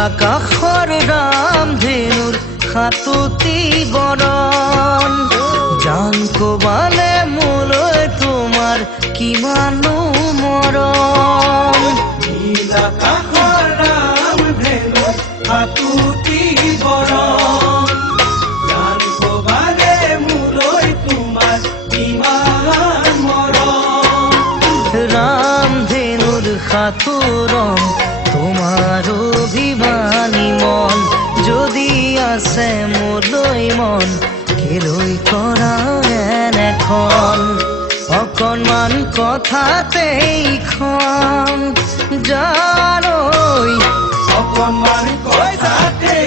আকাশৰ ৰামধেনুৰ সাতুতি বৰণ জান কবালে মোলৈ তোমাৰ কিমানো মৰম নীল আকাশৰ ৰামধেনুৰ সাতুতি বৰণ জান কবালে মোলৈ তোমাৰ কিমান মৰম ৰামধেনুৰ সাতুৰণ তোমাৰ অভিমানী মন যদি আছে মোলৈ মন কেলৈ কৰা এনেখন অকণমান কথাতেইখন জানৈ অকণমান কথাতে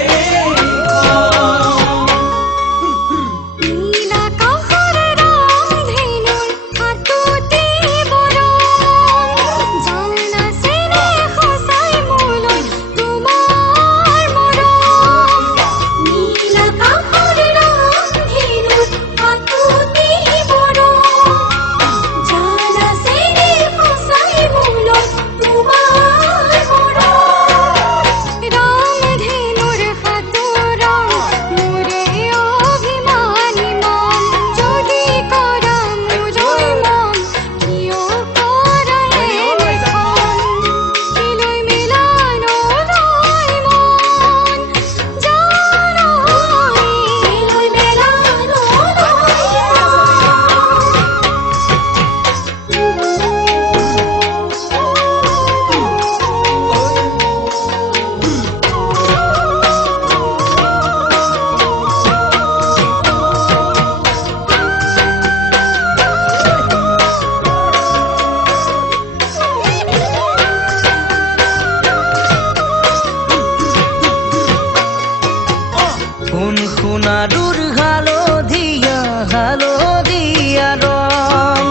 সোণাৰুৰ হালধীয়া হালধীয়া ৰং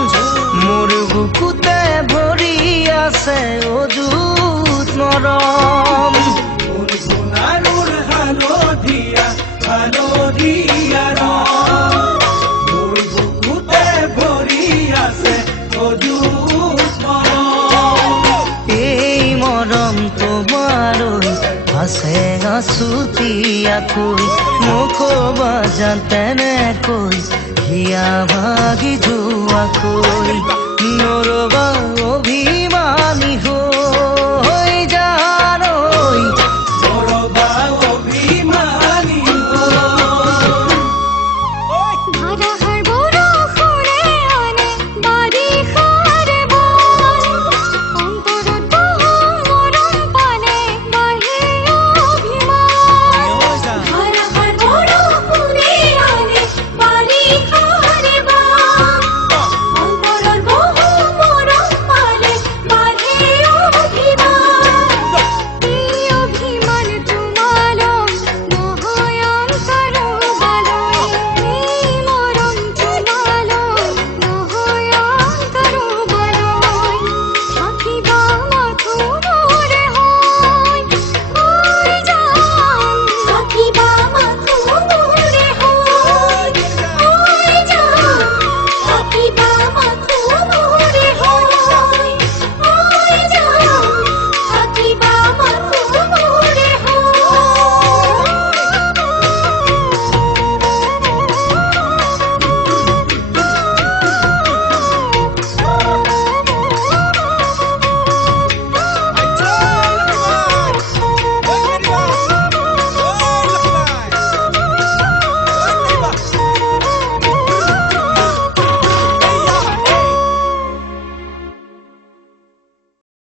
মোৰ বুকুতে ভৰি আছে অযুত মৰম সোণাৰুৰ হালধীয়া হালধীয়া ৰং মোৰ বুকুতে ভৰি আছে অযুত মৰম এই মৰম তোমালৈ আছে আছুতীয়াকৈ মুখবা যেন তেনেকৈ হিয়া ভাগি যোৱাকৈ